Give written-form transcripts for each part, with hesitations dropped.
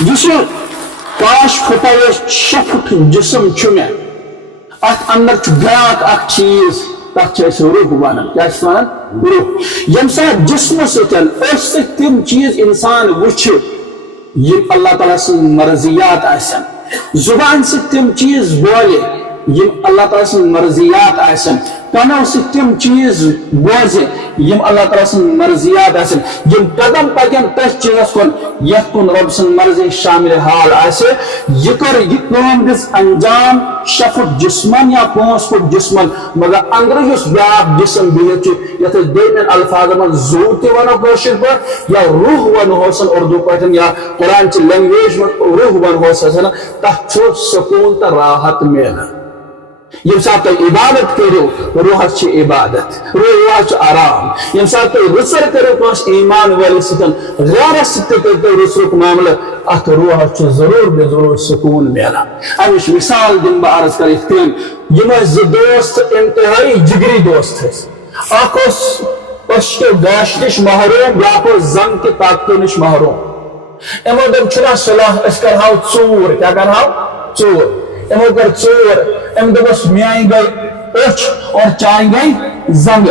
جس کاش پھٹا 6 فٹ جسم میں ات اندر بیاکھ اخ چیز تک روح ونان کیا ونان روح یم سات جسم ستن تم چیز انسان وچھ یم اللہ تعالیٰ سن مرضیات آسن زبان سے تم چیز بولے یم اللہ تعالیٰ سن مرضیات آسن کنو سے تم چیز بوزے یم اللہ تعالیٰ سن مرضیات آسن یم قدم پکن تس چیز کن یت کن رب سن مرضی شامل حال آسے یہ کر یہ کام دس انجام 6 فٹ جسمن یا 5 فٹ جسمن مگر اندر اس بیاکھ جسم بہت یت دین الفاظ من زو تہ ونو کٲشِر پٲٹھۍ یا روح ونو ہوسن اردو پٲٹھۍ یا قرآن چہ لینگویج من روح ونو ہوسن تتھ چھُ سکون تہ راحت ملان یم سات عبادت کرو روح عبادت روح آرام یم سات رسر کرو کس ایمان والے ستن غیر کرو رسرک معاملہ ات روح ضرور بے ضرور سکون ملان امچ مثال دن بہ عرض کر یم دوست انتہائی جگری دوست اخ پشت گاش نش محروم یا زنگ کے طاقتوں نش محروم امو دب چھنا صلاح اس کرہاو ژور کیا کرہاو ژور امو کر ژور ام دبس میائی گئی اچھ اور چائے گئی زنگ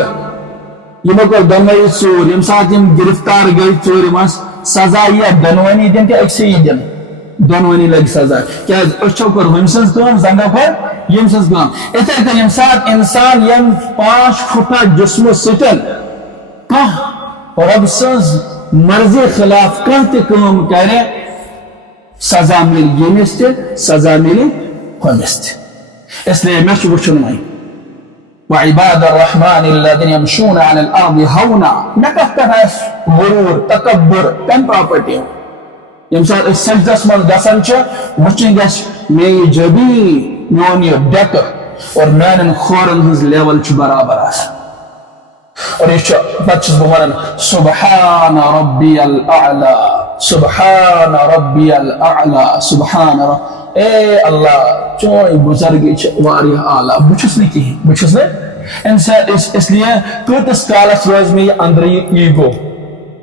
یمو کر دنوئی ژور یم سات یم گرفتار گئی ژور مس سزا یہ دنوانی دن کہ اکسی دن دنوانی لگ سزا کیا اچھو کر ہم سنس کام زنگا پر یم سنس کام اتھے کہ یم سات انسان یم 5 فٹا جسم ستن رب سنس مرضی خلاف کہتے کام کرے سزا مل یمس تے سزا مل ہمس تے اس لیے میں وچھن میں وعباد الرحمن الذين يمشون على الارض هونا نکتنس غرور تکبر کم پراپرٹی یم سات سجدس من گسن چھ وچھن گس میں جبی میون یہ ڈیک اور میانن خورن ہز لیول چھ برابر آس اور یہ بچس بمرن سبحان ربی الاعلی سبحان ربی الاعلی سبحان ربی اے اللہ چوئی بزرگی واری اعلیٰ بچس نہیں کی بچس نہیں اس لیے کتس کالس روز میں یہ اندر ایگو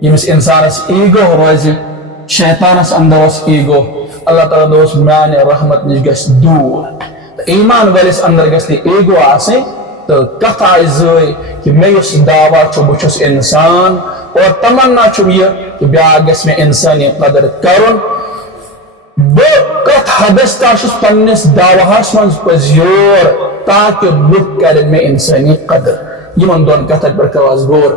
یمس انسانس ایگو روز شیطانس اندر اس ایگو اللہ تعالیٰ دوست میان رحمت نش گس دور ایمان والس اندر گس ایگو آسے تو کت آئی زوئی کہ میں اس دعویٰ چھو بچس انسان اور تمنا چھو یہ کہ بیاہ گس میں انسانی قدر کرن کت حدس تاشس پنس دعوہس من پزیور تاکہ لوگ کرن میں انسانی قدر یمن دون کتک پر کواز غور